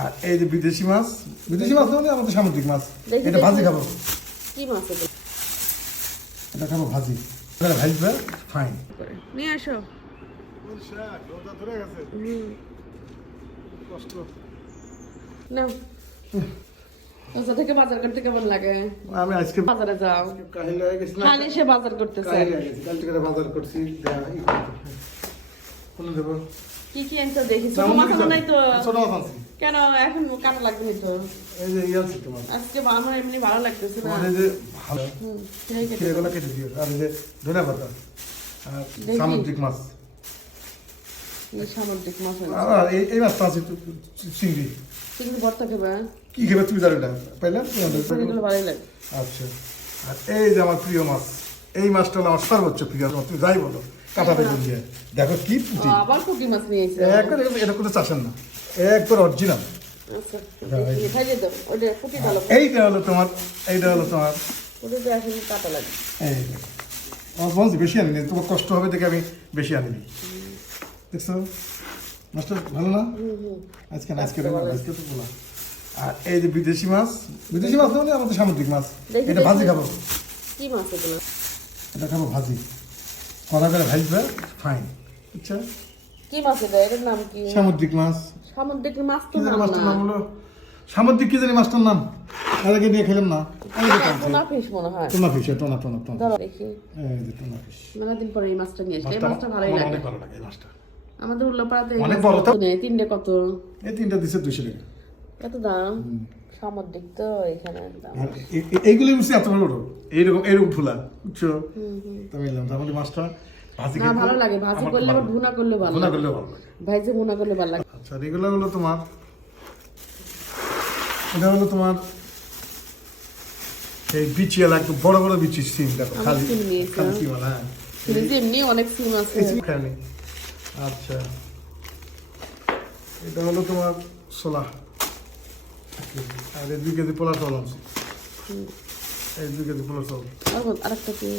আর এই যে বিদেশি মাছ মানে আমাদের সামুদ্রিক মাছ। এটা ভাজি খাবো। কি মাছ এটা? এটা খাবো ভাজি। এটা ভাজবে ফাইন। নিয়ে আসো। নাও। কোথা থেকে বাজার করতে কেমন লাগে? আমি আজকে বাজারে যাও। কাহিনী হয়ে গেছি না। খালি সে বাজার করতেছে। কাহিনী হয়ে গেছি। কাল থেকে বাজার করছি। কোন দেব? কি কি আনছো দেখি? ছোট মাছ নাই তো? ছোট মাছ আছে। কেন এখন কাটা লাগবে না তো? এই যে ইয়া আছে তোমার। আজকে আমার এমনি ভালো লাগতেছে না। মানে যে ভালো। সেই কেটে এগুলো কেটে দিও। আর এই যে ধনে পাতা। আর সামুদ্রিক মাছ। এই সামুদ্রিক মাছ আছে। আর এই মাছটা আছে চিংড়ি। চিংড়ি ভর্তা খাবে? কি খাবে তুমি জানো না? পাইলাম? এগুলো ভালোই লাগে। আচ্ছা। আর এই যে আমার প্রিয় মাছ। এই মাছটা হলো আমার সর্বোচ্চ প্রিয় মাছ। তুমি যাই বলো কাটা বেগুন দিয়ে। দেখো কি পুঁটি। আবার পুঁটি মাছ নিয়ে এসে। একবার এটা কোনো চাষের না। একবার অরিজিনাল। আচ্ছা। খাইয়ে দাও। ওটা পুঁটি ভালো। এইটা হলো তোমার। পুঁটিটা এখন কাটা লাগে। এই আমার বলছি বেশি আনিনি। তোমার কষ্ট হবে দেখে আমি বেশি আনিনি। দেখছো মাছটা ভালো না? আজকে তো বলা। আর এই যে বিদেশি মাছ মানে আমাদের সামুদ্রিক মাছ। এটা ভাজি খাবো। কি মাছ এগুলো? এটা খাবো ভাজি। কড়া করে ভাজবে ফাইন। আচ্ছা। কি মাছ এটা? এটার নাম কি? সামুদ্রিক মাছ। সামুদ্রিক মাছ তো কি জানি নাম মাছটার না। নাম হলো সামুদ্রিক কি জানি মাছটার নাম। আগে নিয়ে খেলাম না। টোনা ফিশ মনে হয়। Tuna fish. ধরো দেখি। এই যে টোনা ফিশ। মেলাদিন পরে এই মাছটা নিয়ে আসলে। এই মাছটা ভালোই লাগে। অনেক ভালো লাগে এই মাছটা। আমাদের উল্লাপাড়াতে অনেক বড় তো। তিনটে কত? এই তিনটা দিছে 200 টাকা। কত দাম? সামুদ্রিক তো এখানে দাম। আর এইগুলো মিশে এত বড় এইরকম ফুলা বুঝছো? তাই বললাম তার মধ্যে মাছটা ভাজি না ভালো লাগে। ভাজি করলে আবার ভুনা করলে ভালো লাগে। ভালো লাগে। ভাইজে ভুনা করলে ভালো লাগে। আচ্ছা এগুলো হলো তোমার। এটা হলো তোমার এই বিচিয়ালা একটু বড় বিচি সিম দেখো আমার খালি সিম নিয়েছে। খালি সিমালা। হ্যাঁ ফ্রিজে এমনি অনেক সিম আছে। এই সিম খায়নি। আচ্ছা এটা হলো তোমার ছোলা। আর এই 2 কেজি পোলা চাল আছে। এই 2 কেজি পোলা চাল। আরেকটা কি?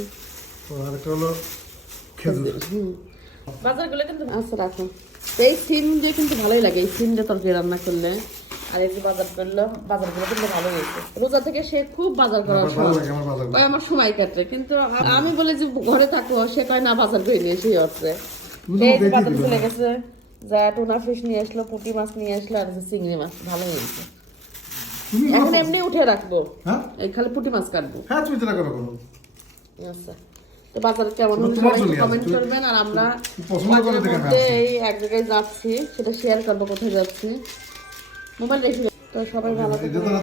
আর একটা হলো খেজুর। বাজারগুলো কিন্তু আচ্ছা রাখো। এই সিম দিয়ে কিন্তু ভালোই লাগে। এই সিম দিয়ে তরকারি রান্না করলে। আর এই যে বাজারগুলো কিন্তু ভালোই হয়েছে। রোজা থেকে সে খুব বাজার করার ভালো লাগে আমার বাজার। কয় আমার সময় কাটে। কিন্তু আমি বলে যে ঘরে থাকো সে কয় না বাজার করে নিয়ে সেই অর্থে। এই যে বাজার চলে গেছে। যা টোনা ফিশ নিয়ে আসলো, পুঁটি মাছ নিয়ে আসলো আর চিংড়ি মাছ ভালোই হয়েছে। এখন এমনি উঠে রাখবো। হ্যাঁ এই খালি পুঁটি মাছ কাটবো। হ্যাঁ তুমি তো রাখো। আচ্ছা তো বাজার কেমন তোমার জন্য কমেন্ট করবেন। আর আমরা পছন্দ করে দেখে আমি এই এক জায়গায় যাচ্ছি সেটা শেয়ার করবো কোথায় যাচ্ছি। মোবাইল রেখে তো সবাই ভালো থাকবেন।